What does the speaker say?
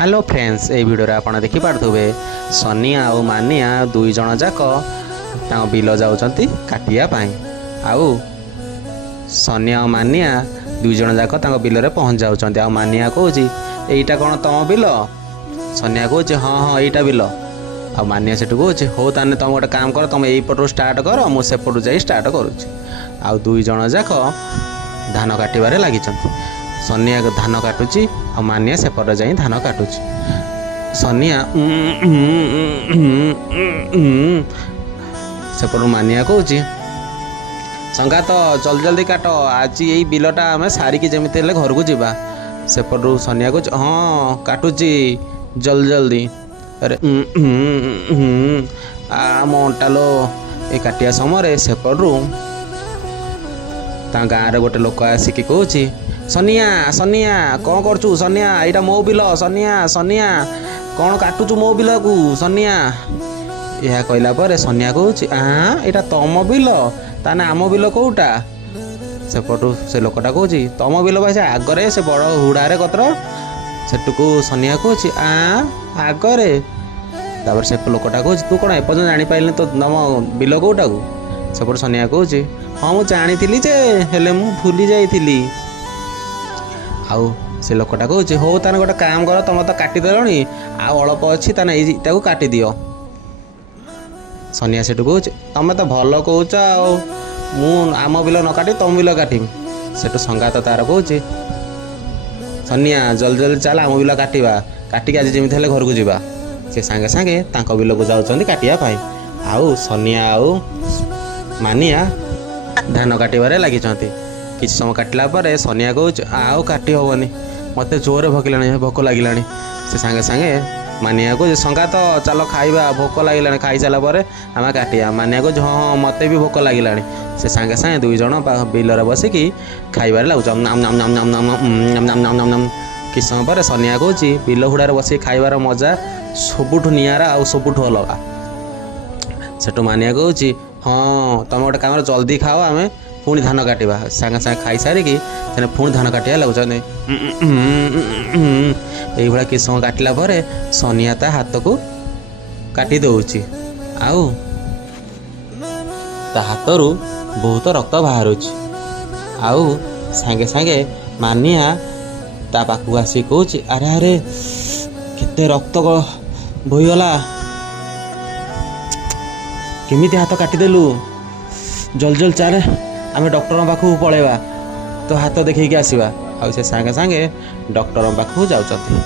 Hello friends ये video आप देखिपे सनिया और मानिया दुई जन जाक बिल जाऊँच काटापी आउ सनिया और मानिया दुई जन जाक बिल पहुँच जाऊँच आ मानिया कौच यहीटा कौन तुम बिल सनिया कौच हाँ हाँ यहीटा बिल आ मानिया से कौच हो ताने तुम गोटे काम कर तुम यही पटू स्टार्ट कर मु सेपटू जा स्टार्ट करुच्ची आ दुई जन जाक धान काटबारे लगी सनिया धान काटुची आ मानिया सेपटे जाई धान काटुची सनिया सेपटू मानिया कौची संगा तो जल्दी जल्दी काट आज यही बिलटा आम सारिकी जमी घर को जावा सेपटू सनिया कौच हाँ काटुची जल्दी जल्दी अरे आम अंटालो ये काटिया समय सेपटू गाँव गोटे लोक आसिक कौची सनिया सनिया कौन करचु सनिया यहाँ मो बिल सनिया सनिया कौन काटुचु मो बिल को सनिया यह कहला पर सनिया कौच यहाँ तुम बिल ताने आम बिल कौटा सेपटू से लोकटा कौच तुम बिल भाई आगरे से बड़ हुड़ारे कतर सेटुकू सनिया कौच आगरे तापर से लोकटा कौच तू कौन एपर्तन जापारे तो तुम बिल कौटा को सेपटू सनिया कौच हाँ मुझे जानी जे हेले मु भूली जाइली आउ से लोकटा कौच हो ताने गोटे काम कर तुम तो काटिदेल आउ अल्प अच्छी ताने यू काटी दियो सनिया से कौच तुम तो भल कौच आम बिल न काटी तुम बिल काटमी से संगात तार कौच सनिया जल्दी जल्दी चल आम बिल काटा काटिक आज जमी घर को जावा से सांगे सांगे बिल को जाऊँ काटापी आउ सनिया आउ मानिया धान काटबारे लगी किसी समय काटला पर सनिया कौच आउ काटी हेनी मत जोरे भोक लगे से सांगे सांगे मानिया कौच संगा तो चल खाइबा भोक लगे खाई सारापर आम काटिया मानिया कौच हाँ हाँ मत भी भोक लगे से सांगे सांगे दुई जन बिलर बसिकी खाइबारे लगुच किसी समय पर सनिया कौच बिल हुड़ार बस खाइबार मजा सबुठु निआरा आ सबुठु अलग सेटू मानिया कौच हाँ तुम गोटे काम जल्दी खाओ आम पुणी धान काटा सांगे सांगे खाई सारिकी से पुणी धान काटा लगुच ये किस समय काटिला पर सनिया ता हाथ को काटी दौची आउ ता हाथ रु बहुत रक्त बाहर आउ सांगे सांगे मानिया ता पाखु आसी कौच अरे अरे केते रक्त बोहीगला केमिति हाथ काटिदेलु जल्दी जल्दी चाले आम डॉक्टर पाखु पलैबा तो हाथ देखा आसवा आ से सांगे सांगे डॉक्टर पाखु जाऊँ।